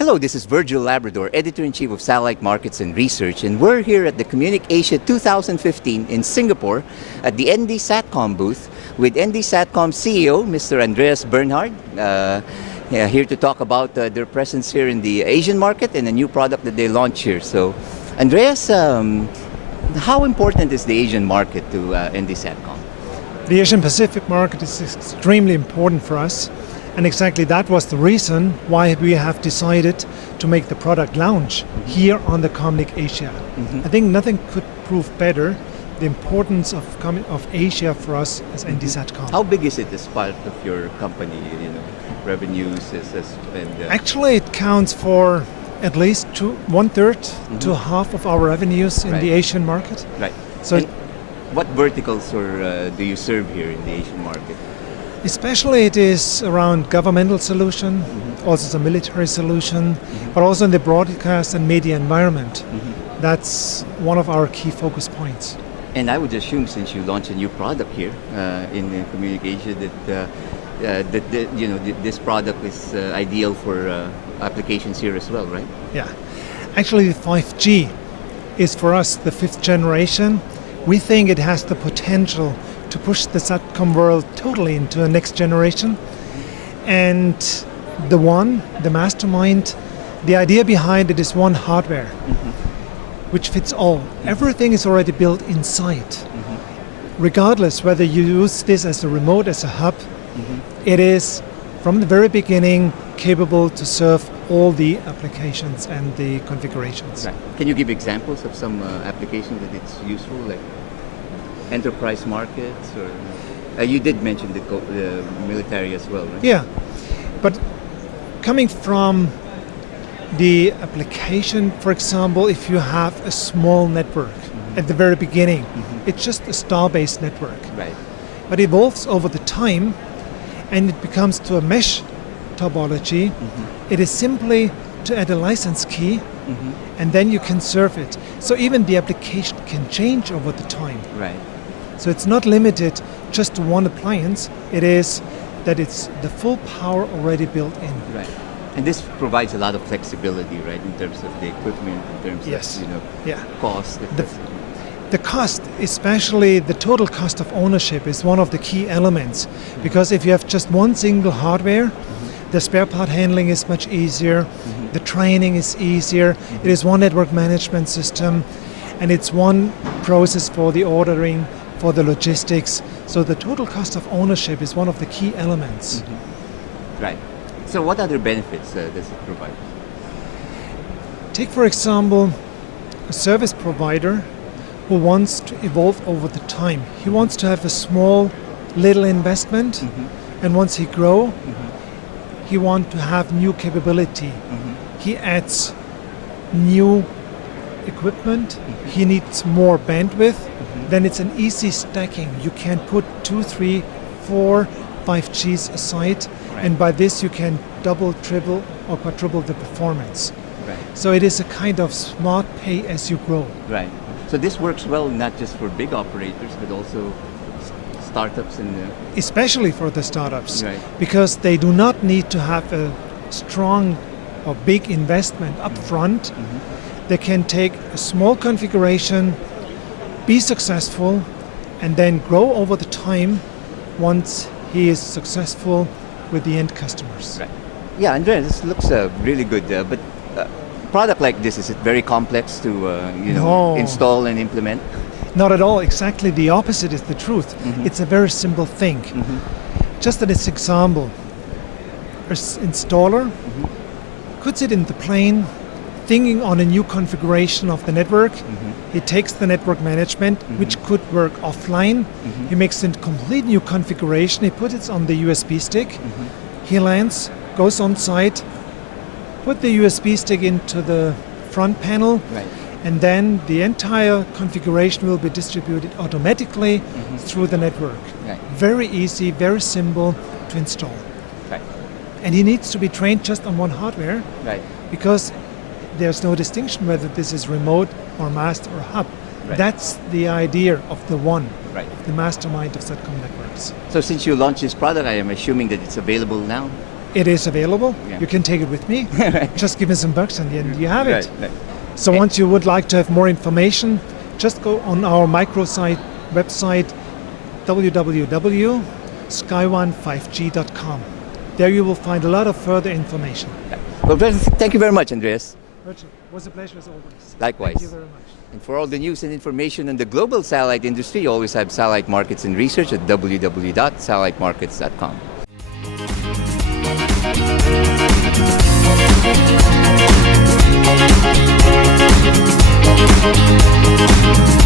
Hello, this is Virgil, Labrador, Editor-in-Chief of Satellite Markets and Research, and we're here at the CommunicAsia 2015 in Singapore at the ND SATCOM booth with ND SATCOM CEO, Mr. Andreas Bernhardt, here to talk about their presence here in the Asian market and a new product that they launched here. So, Andreas, how important is the Asian market to ND SATCOM? The Asian Pacific market is extremely important for us. And exactly that was the reason why we have decided to make the product launch here on the CommunicAsia. I think nothing could prove better the importance of Asia for us as ND SATCOM. How big is it as part of your company, revenues? Actually, it counts for at least one-third to half of our revenues in the Asian market. Right. So, and what verticals do you serve here in the Asian market? Especially it is around governmental solution, also the military solution, but also in the broadcast and media environment. That's one of our key focus points. And I would assume, since you launched a new product here in CommunicAsia, that this product is ideal for applications here as well, right? Yeah. Actually, 5G is for us the 5th generation. We think it has the potential to push the SATCOM world totally into a next generation. And the mastermind, the idea behind it is one hardware, which fits all. Everything is already built inside. Regardless whether you use this as a remote, as a hub, it is from the very beginning capable to serve all the applications and the configurations. Right. Can you give examples of some applications that it's useful, like enterprise markets, or you did mention the military as well, right? Yeah, but coming from the application, for example, if you have a small network at the very beginning, it's just a star-based network. Right. But it evolves over the time, and it becomes to a mesh topology. It is simply to add a license key, and then you can serve it. So even the application can change over the time. Right. So it's not limited just to one appliance. It is that it's the full power already built in. Right. And this provides a lot of flexibility, right, in terms of the equipment, in terms of cost. The cost, especially the total cost of ownership, is one of the key elements. Because if you have just one single hardware, the spare part handling is much easier, the training is easier, it is one network management system, and it's one process for the ordering, for the logistics. So the total cost of ownership is one of the key elements. Right. So what other benefits does it provide? Take, for example, a service provider who wants to evolve over the time. He wants to have a small, little investment, and once he grows, he wants to have new capability. He adds new equipment, he needs more bandwidth, then it's an easy stacking. You can put 2, 3, 4, 5Gs aside, and by this you can double, triple, or quadruple the performance. Right. So it is a kind of smart pay as you grow. Right. So this works well not just for big operators, but also startups and especially for the startups, right, because they do not need to have a strong or big investment up front. They can take a small configuration, be successful, and then grow over the time once he is successful with the end customers. Right. Yeah, Andrea, this looks really good, but a product like this, is it very complex to No. install and implement? Not at all. Exactly the opposite is the truth. It's a very simple thing. Just as an example, an installer could sit in the plane thinking on a new configuration of the network. He takes the network management, which could work offline. He makes a complete new configuration. He puts it on the USB stick. He lands, goes on site, put the USB stick into the front panel, and then the entire configuration will be distributed automatically through the network. Very easy, very simple to install. And he needs to be trained just on one hardware, because there's no distinction whether this is remote or master or hub. That's the idea of the one, the mastermind of SATCOM networks. So since you launched this product, I am assuming that it's available now? It is available. Yeah. You can take it with me. Just give me some bucks and then you have it. Right. So once you would like to have more information, just go on our microsite website www.SKYWAN5G.com. There you will find a lot of further information. Well, thank you very much, Andreas. Virgil, it was a pleasure as always. Likewise. Thank you very much. And for all the news and information on the global satellite industry, you always have Satellite Markets and Research at www.satellitemarkets.com.